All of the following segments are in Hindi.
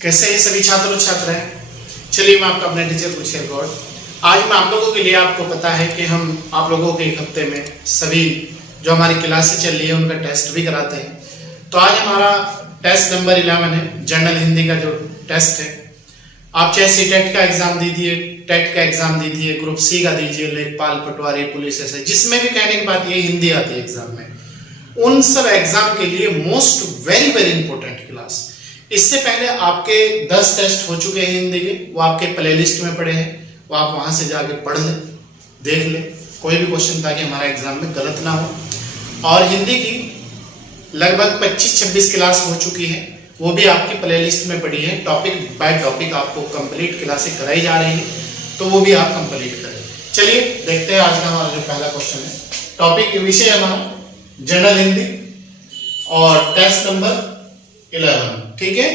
कैसे हैं सभी छात्र और छात्राएं। चलिए मैं आपका अपने टीचर कुलशेखर गौड़। आज मैं आप लोगों के लिए, आपको पता है कि हम आप लोगों के एक हफ्ते में सभी जो हमारी क्लासें चल रही है उनका टेस्ट भी कराते हैं। तो आज हमारा टेस्ट नंबर 11 है, जनरल हिंदी का जो टेस्ट है। आप चाहे सीटेट का एग्जाम दीजिए, टेट का एग्जाम दीजिए, ग्रुप सी का दीजिए, लेखपाल, पटवारी, पुलिस, ऐसे जिसमें भी कहने की बात ये हिंदी आती है एग्जाम में, उन सब एग्जाम के लिए most very very important class. इससे पहले आपके 10 टेस्ट हो चुके हैं हिंदी के, वो आपके प्लेलिस्ट में पड़े हैं, वो आप वहां से जाके पढ़ लें, देख लें कोई भी क्वेश्चन, ताकि हमारा एग्जाम में गलत ना हो। और हिंदी की लगभग 25-26 क्लास हो चुकी है, वो भी आपकी प्लेलिस्ट में पड़ी है। टॉपिक बाय टॉपिक आपको कंप्लीट क्लासें कराई जा रही है, तो वो भी आप कंप्लीट करें। चलिए देखते हैं आज का हमारा जो पहला क्वेश्चन है। टॉपिक विषय हमारा जनरल हिंदी और टेस्ट नंबर 11, ठीक है।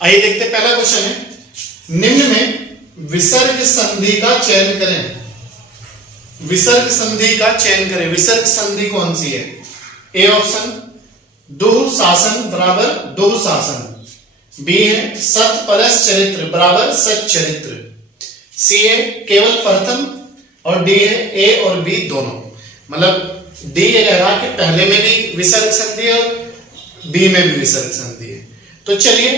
आइए देखते हैं पहला क्वेश्चन है, निम्न में विसर्ग संधि का चयन करें। विसर्ग संधि का चयन करें। विसर्ग संधि कौन सी है? ए ऑप्शन दुःशासन बराबर दुःशासन, बी है सत परस चरित्र बराबर सत चरित्र, सी है केवल प्रथम, और डी है ए और बी दोनों। मतलब डी ये कह रहा है कि पहले में भी विसर्ग संधि है और बी में भी विसर्ग संधि है। तो चलिए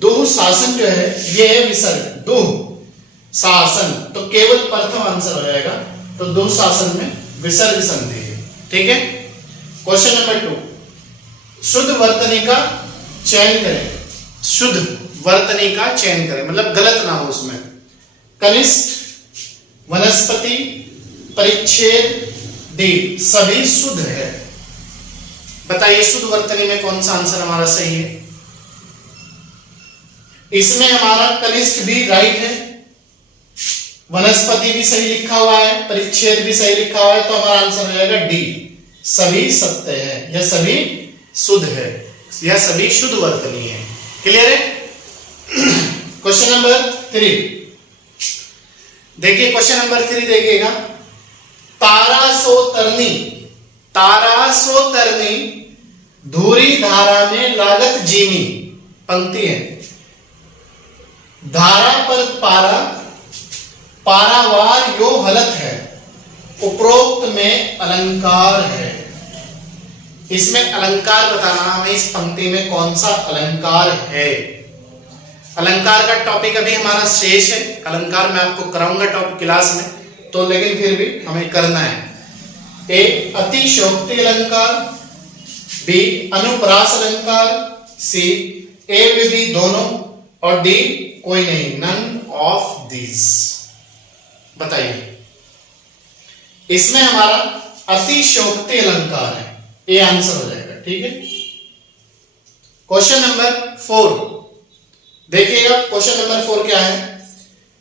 दुःशासन जो है ये है विसर्ग, दुःशासन, तो केवल प्रथम आंसर हो जाएगा। तो दुःशासन में विसर्ग संधि है, ठीक है। क्वेश्चन नंबर 2, शुद्ध वर्तनी का चयन करें। शुद्ध वर्तनी का चयन करें मतलब गलत ना हो उसमें। कनिष्ठ, वनस्पति, परिच्छेद, डी सभी शुद्ध है। बताइए शुद्ध वर्तनी में कौन सा आंसर हमारा सही है? इसमें हमारा कनिष्ठ भी राइट है, वनस्पति भी सही लिखा हुआ है, परिच्छेद भी सही लिखा हुआ है, तो हमारा आंसर हो जाएगा डी, सभी सत्य है, यह सभी शुद्ध है, यह सभी शुद्ध वर्तनी है। क्लियर है? क्वेश्चन नंबर 3 देखिए, क्वेश्चन नंबर 3 देखिएगा। तारा सो तरनी, तारा सो तरनी धूरी धारा में लागत जीमी, पंक्ति है। धारा पर पारा, पारावार यो हलत है, उपरोक्त में अलंकार है। इसमें अलंकार बताना हमें, इस पंक्ति में कौन सा अलंकार है। अलंकार का टॉपिक अभी हमारा शेष है, अलंकार मैं आपको कराऊंगा टॉपिक क्लास में, तो लेकिन फिर भी हमें करना है। ए अतिशयोक्ति अलंकार, बी अनुप्रास अलंकार, सी ए व बी दोनों, और डी कोई नहीं, नन ऑफ दिस। बताइए इसमें हमारा अतिशयोक्ति अलंकार है, ये आंसर हो जाएगा, ठीक है। क्वेश्चन नंबर 4 देखिएगा। क्वेश्चन नंबर 4 क्या है?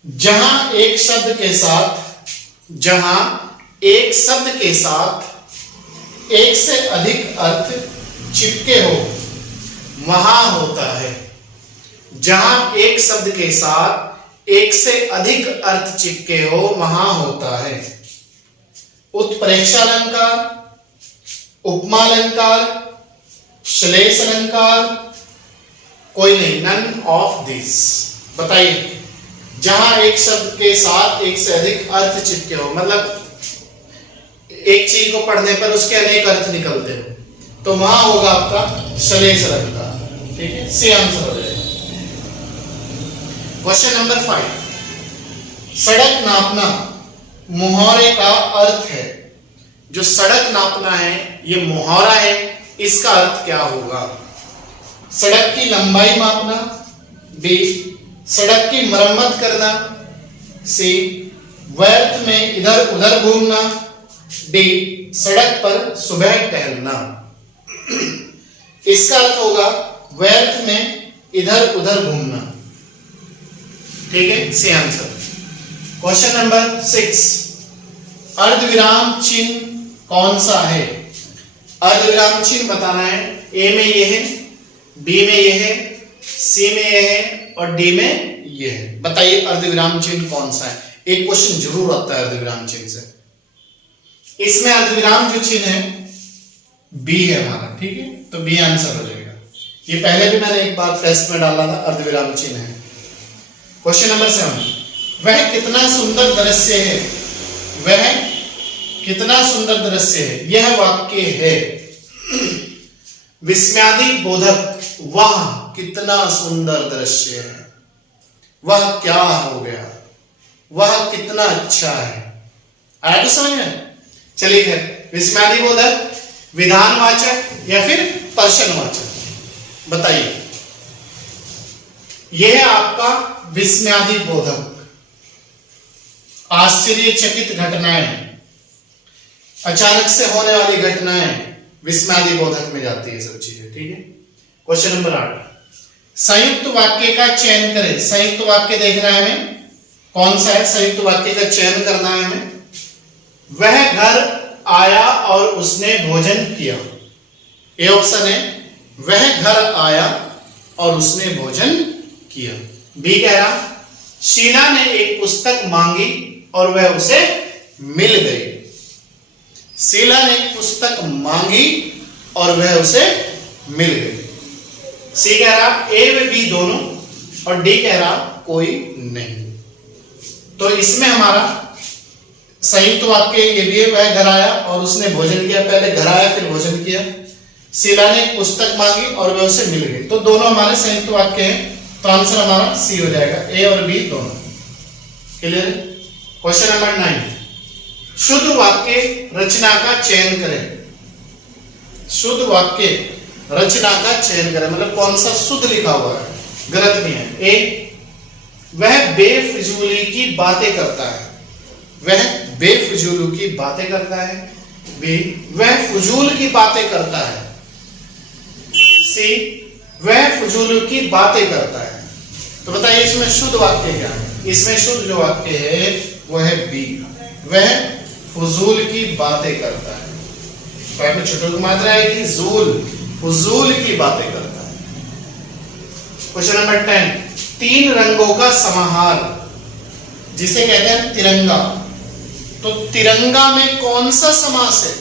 जहां एक शब्द के साथ, जहां एक शब्द के साथ एक से अधिक अर्थ चिपके हो वहां होता है। जहां एक शब्द के साथ एक से अधिक अर्थ चिपके हो वहां होता है। उत्प्रेक्षा अलंकार, उपमा अलंकार, श्लेष अलंकार, कोई नहीं, नन ऑफ दिस। बताइए जहां एक शब्द के साथ एक से अधिक अर्थ चिपके हो, मतलब एक चीज को पढ़ने पर उसके अनेक अर्थ निकलते हो, तो वहां होगा आपका श्लेष अलंकार, ठीक है। सी आंसर हो जाएगा। क्वेश्चन नंबर 5, सड़क नापना मुहावरे का अर्थ है। जो सड़क नापना है ये मुहावरा है, इसका अर्थ क्या होगा? सड़क की लंबाई मापना, बी सड़क की मरम्मत करना, सी व्यर्थ में इधर उधर घूमना, डी सड़क पर सुबह टहलना। इसका अर्थ होगा व्यर्थ में इधर उधर घूमना, ठीक है। C answer. क्वेश्चन नंबर 6, अर्धविराम चिन्ह कौन सा है? अर्धविराम चिन्ह बताना है। ए में ये है, बी में ये है, सी में ये है, और डी में ये है। बताइए अर्धविराम चिन्ह कौन सा है? एक क्वेश्चन जरूर आता है अर्धविराम चिन्ह से। इसमें अर्धविराम जो चिन्ह है बी है हमारा, ठीक है, तो बी आंसर हो जाएगा। ये पहले भी मैंने एक बार टेस्ट में डाला था, अर्धविराम चिन्ह है। क्वेश्चन नंबर 7, वह कितना सुंदर दृश्य है, वह कितना सुंदर दृश्य है, यह वाक्य है विस्मयादि बोधक, वह कितना सुंदर दृश्य है, वह क्या हो गया, वह कितना अच्छा है। आया तो समझ में? चलिए फिर विस्मयादि बोधक, विधानवाचक या फिर प्रश्नवाचक, बताइए। यह है आपका विस्मयादि बोधक। आश्चर्यचकित घटनाएं, अचानक से होने वाली घटनाएं विस्मयादि बोधक में जाती है सब चीजें, ठीक है। क्वेश्चन नंबर 8, संयुक्त वाक्य का चयन करें। संयुक्त वाक्य देखना है हमें, कौन सा है, संयुक्त वाक्य का चयन करना है हमें। वह घर आया और उसने भोजन किया, ये ऑप्शन है, वह घर आया और उसने भोजन किया। बी कह रहा, शीला ने एक पुस्तक मांगी और वह उसे मिल गई। शीला ने पुस्तक मांगी और वह उसे मिल गई। सी कह रहा ए व बी दोनों, और डी कह रहा कोई नहीं। तो इसमें हमारा संयुक्त वाक्य ये भी है, वह घर आया और उसने भोजन किया। पहले घर आया फिर भोजन किया। शीला ने पुस्तक मांगी और वह उसे मिल गई। तो दोनों हमारे संयुक्त वाक्य हैं, तो आंसर हमारा सी हो जाएगा, ए और बी दोनों। क्लियर? क्वेश्चन नंबर 9, शुद्ध वाक्य रचना का चयन करें। शुद्ध वाक्य रचना का चयन करें, मतलब कौन सा शुद्ध लिखा हुआ है, गलत नहीं है। ए, वह बेफिजूली की बातें करता है, वह बेफिजूल की बातें करता है। बी, वह फजूल की बातें करता है। सी, वह फजूल की बातें करता है। तो बताइए इसमें शुद्ध वाक्य क्या है? इसमें शुद्ध जो वाक्य है वो है बी, वह फजूल की बातें करता है। छोटों की मात्रा आएगी जूल, फजूल की बातें करता है। क्वेश्चन नंबर 10, तीन रंगों का समाहार, जिसे कहते हैं तिरंगा। तो तिरंगा में कौन सा समास है?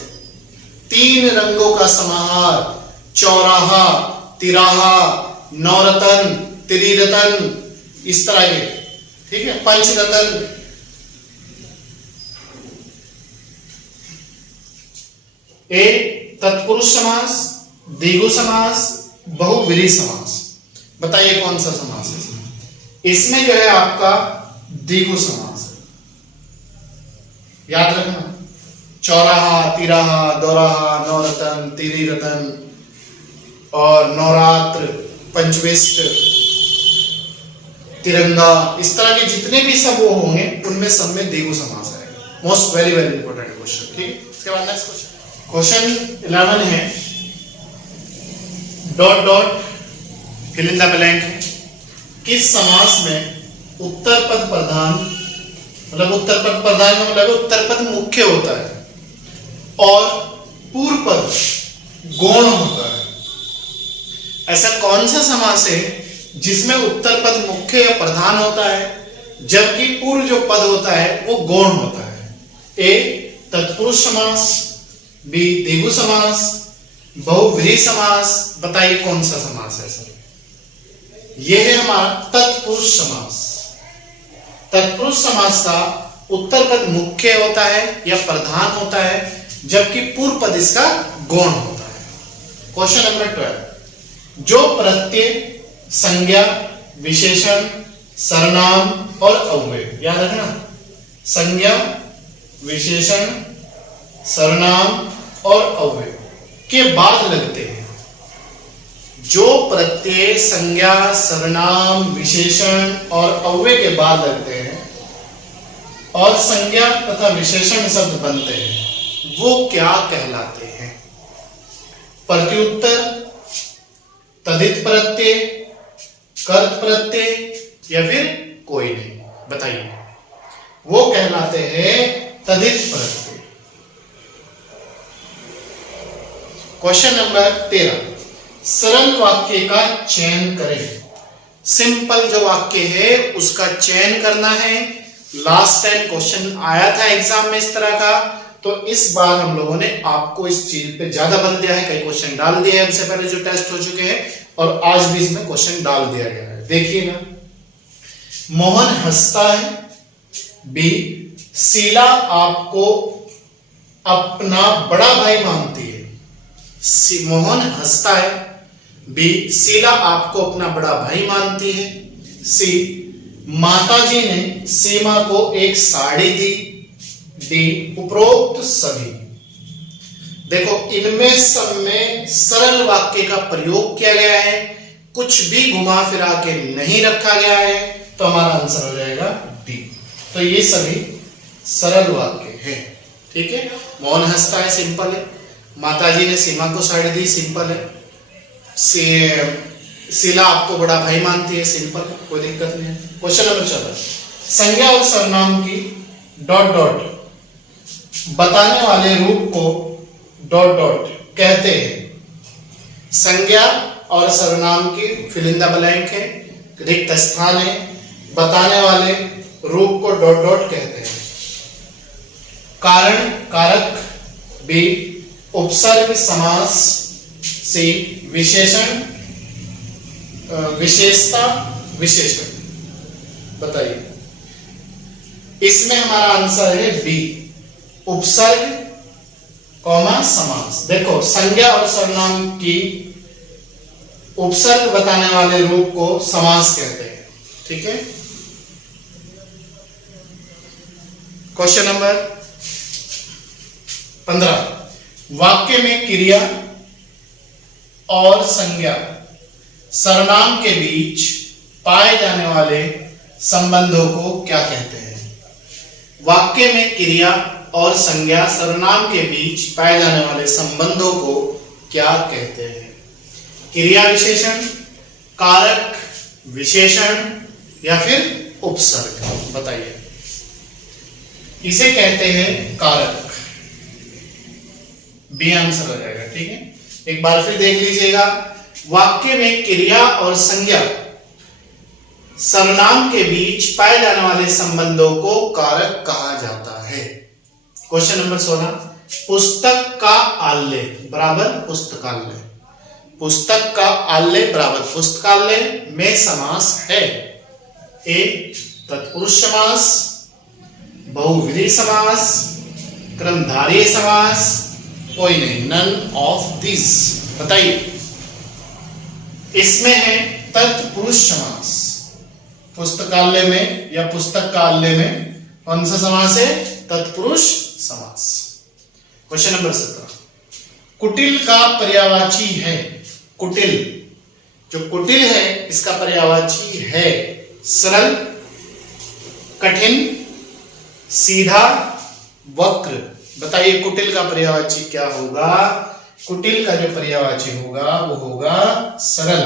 तीन रंगों का समाहार, चौराहा, तिराहा, नौरतन, त्रिरतन, इस तरह के, ठीक है, पंचरतन। ए, तत्पुरुष समास, द्विगु समास, बहुव्रीहि समास। बताइए कौन सा समास है इसमें? इसमें जो है आपका द्विगु समास है, याद रखना। चौराहा, तिराहा, दोराहा, नौरतन, त्रिरतन और नवरात्र, पंचविष्ट, तिरंगा, इस तरह के जितने भी सब वो होंगे उनमें सब में द्विगु समास आएगा। Most very very important question, ठीक है। इसके बाद नेक्स्ट क्वेश्चन, क्वेश्चन 11 है, dot dot fill in the blank है। किस समास में उत्तर पद प्रधान, मतलब उत्तर पद प्रधान का मतलब उत्तर पद मुख्य होता है और पूर्व पद गौण होता है? ऐसा कौन सा समास है जिसमें उत्तर पद मुख्य या प्रधान होता है जबकि पूर्व जो पद होता है वो गौण होता है? ए, तत्पुरुष समास, बी, द्विगु समास, बहुव्रीहि समास। बताइए कौन सा समास है सर? यह है हमारा तत्पुरुष समास। तत्पुरुष समास का उत्तर पद मुख्य होता है या प्रधान होता है जबकि पूर्व पद इसका गौण होता है। क्वेश्चन नंबर 12, जो प्रत्यय, संज्ञा, विशेषण, सर्वनाम और अव्यय, याद रखना, संज्ञा, विशेषण, सर्वनाम और अव्यय के बाद लगते हैं। जो प्रत्यय, संज्ञा, सर्वनाम, विशेषण और अव्यय के बाद लगते हैं और संज्ञा तथा विशेषण शब्द बनते हैं, वो क्या कहलाते हैं? प्रत्युत्तर, तदित प्रत्यय, कर्त प्रत्यय या फिर कोई नहीं? बताइए। वो कहलाते हैं तदित प्रत्यय। क्वेश्चन नंबर 13, सरल वाक्य का चयन करें। सिंपल जो वाक्य है उसका चयन करना है। लास्ट टाइम क्वेश्चन आया था एग्जाम में इस तरह का, तो इस बार हम लोगों ने आपको इस चीज पे ज्यादा बल दिया है, कई क्वेश्चन डाल दिए हैं हमसे पहले जो टेस्ट हो चुके हैं, और आज भी इसमें क्वेश्चन डाल दिया गया है। देखिए ना, मोहन हंसता है, बी शीला आपको अपना बड़ा भाई मानती है। मोहन हंसता है, बी शीला आपको अपना बड़ा भाई मानती है, सी माताजी ने सीमा को एक साड़ी दी, डी उपरोक्त सभी। देखो, इनमें सब में सरल वाक्य का प्रयोग किया गया है, कुछ भी घुमा फिरा के नहीं रखा गया है, तो हमारा आंसर हो जाएगा डी। तो ये सभी सरल वाक्य है। ठीक है, मोहन हंसता है, सिंपल है। माताजी ने सीमा को साड़ी दी, सिंपल है। शीला आपको बड़ा भाई मानती है, सिंपल है, कोई दिक्कत नहीं है। क्वेश्चन नंबर 14, संज्ञा और सर्वनाम की डॉट डॉट बताने वाले रूप को डॉट डॉट कहते हैं। संज्ञा और सर्वनाम की फिल इन द ब्लैंक है, रिक्त स्थान है, बताने वाले रूप को डॉट डॉट कहते हैं। कारण कारक, बी उपसर्ग समास, सी विशेषण विशेषता विशेषण। बताइए, इसमें हमारा आंसर है बी उपसर्ग कॉमा समास। देखो, संज्ञा और सर्वनाम की उपसर्ग बताने वाले रूप को समास कहते हैं। ठीक है, क्वेश्चन नंबर 15, वाक्य में क्रिया और संज्ञा सर्वनाम के बीच पाए जाने वाले संबंधों को क्या कहते हैं? वाक्य में क्रिया और संज्ञा सर्वनाम के बीच पाए जाने वाले संबंधों को क्या कहते हैं? क्रिया विशेषण, कारक विशेषण या फिर उपसर्ग? बताइए। इसे कहते हैं कारक। बी आंसर हो जाएगा। ठीक है, एक बार फिर देख लीजिएगा, वाक्य में क्रिया और संज्ञा सर्वनाम के बीच पाए जाने वाले संबंधों को कारक कहा जाता है। क्वेश्चन नंबर 16, पुस्तक का आल्य बराबर पुस्तकालय। पुस्तक का आल्य बराबर पुस्तकालय में समास है। ए तत्पुरुष समास, बहुव्रीहि समास, क्रमधारय समास, कोई नहीं, नन ऑफ दिस। बताइए, इसमें है तत्पुरुष समास। पुस्तकालय में या पुस्तक कालय में कौन सा समास है? तत्पुरुष समास। क्वेश्चन नंबर 17, कुटिल का पर्यायवाची है। कुटिल, जो कुटिल है इसका पर्यायवाची है सरल, कठिन, सीधा, वक्र। बताइए, कुटिल का पर्यायवाची क्या होगा? कुटिल का जो पर्यायवाची होगा वो होगा सरल।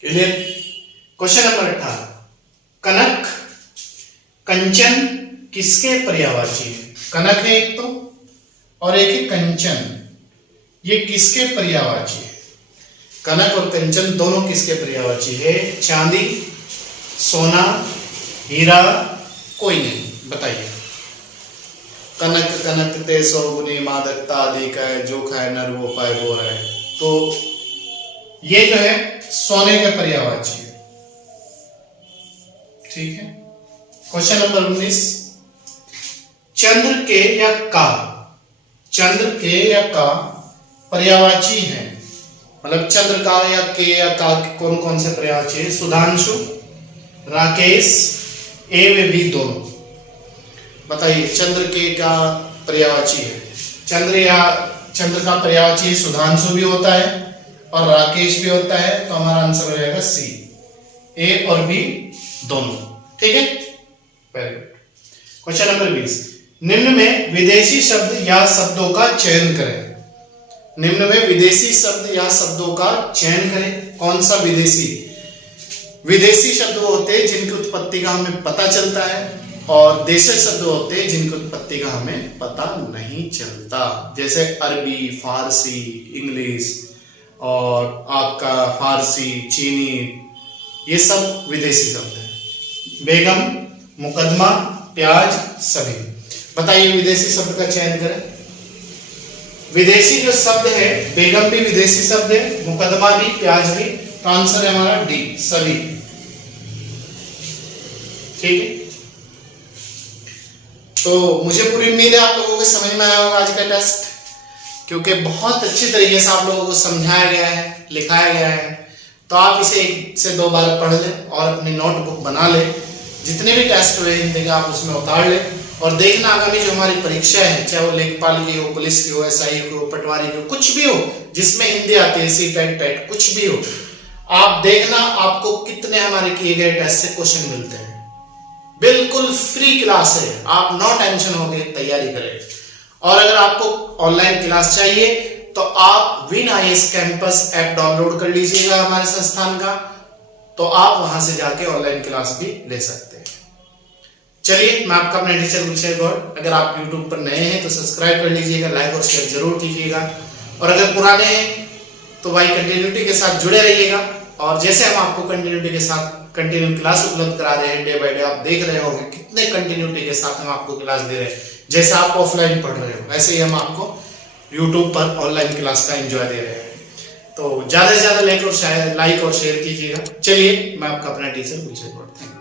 क्लियर? क्वेश्चन नंबर 18, कनक कंचन किसके पर्यायवाची है? कनक है एक तो, और एक है कंचन। ये किसके पर्यायवाची है? कनक और कंचन दोनों किसके पर्यायवाची है? चांदी, सोना, हीरा, कोई नहीं। बताइए। कनक कनक ते सौगुनी मादकता अधिक है, जो खाए नर वो पाए गोर है। तो ये जो है सोने के पर्यायवाची है। ठीक है, क्वेश्चन नंबर 19, चंद्र के या का, चंद्र के या का पर्यायवाची है। मतलब चंद्र का या के या का कौन कौन से पर्यायवाची है? सुधांशु, राकेश, ए व बी दोनों। बताइए, चंद्र के का पर्यायवाची है? चंद्र का पर्यायवाची सुधांशु भी होता है और राकेश भी होता है, तो हमारा आंसर हो जाएगा सी, ए और बी दोनों। ठीक है, वेरी गुड। क्वेश्चन नंबर 20, निम्न में विदेशी शब्द या शब्दों का चयन करें। निम्न में विदेशी शब्द या शब्दों का चयन करें। कौन सा विदेशी? विदेशी शब्द वो होते हैं जिनकी उत्पत्ति का हमें पता चलता है, और देशी शब्द होते हैं जिनकी उत्पत्ति का हमें पता नहीं चलता। जैसे अरबी, फारसी, इंग्लिश और आपका फारसी, चीनी, ये सब विदेशी शब्द हैं। बेगम, मुकदमा, प्याज, सभी। बताइए, विदेशी शब्द का चयन करें। विदेशी जो शब्द है, बेगम भी विदेशी शब्द है, मुकदमा भी, प्याज भी, तो आंसर है हमारा डी, सभी। ठीक है, तो मुझे पूरी उम्मीद है आप लोगों को समझ में आया होगा आज का टेस्ट, क्योंकि बहुत अच्छी तरीके से आप लोगों को समझाया गया है, लिखाया गया है। तो आप इसे 1 से 2 बार पढ़ लें और अपनी नोटबुक बना लें। जितने भी टेस्ट हुए हिंदी के आप उसमें उतार लें और देखना आगामी जो हमारी परीक्षा है, चाहे वो लेखपाल की हो, पुलिस की हो, एसआई की हो, पटवारी की हो, कुछ भी हो जिसमें हिंदी आती है, सी टेट टेट कुछ भी हो, आप देखना आपको कितने हमारे किए गए टेस्ट से क्वेश्चन मिलते हैं। बिल्कुल फ्री क्लास है, आप नो टेंशन होके तैयारी करें। और अगर आपको ऑनलाइन क्लास चाहिए तो आप win IAS campus app download कर लीजिएगा हमारे संस्थान का, तो आप वहां से जाके ऑनलाइन क्लास भी ले सकते हैं। चलिए, मैं आपका अपना टीचर गुलशेर गौड़। अगर आप YouTube पर नए हैं तो सब्सक्राइब कर लीजिएगा, लाइक और शेयर जरूर कीजिएगा, और अगर पुराने हैं तो भाई कंटिन्यूटी के साथ जुड़े रहिएगा। और जैसे हम आपको कंटिन्यूटी के साथ कंटिन्यू क्लास उपलब्ध करा रहे हैं डे बाय डे, आप देख रहे होंगे कितने कंटिन्यूटी के साथ हम आपको क्लास दे रहे हैं। जैसे आप ऑफलाइन पढ़ रहे हो वैसे ही हम आपको YouTube पर ऑनलाइन क्लास का एंजॉय दे रहे हैं। तो ज्यादा से ज्यादा लाइक और शेयर कीजिएगा। चलिए, मैं आपका अपना teacher Gulsher Gaur. Thank you.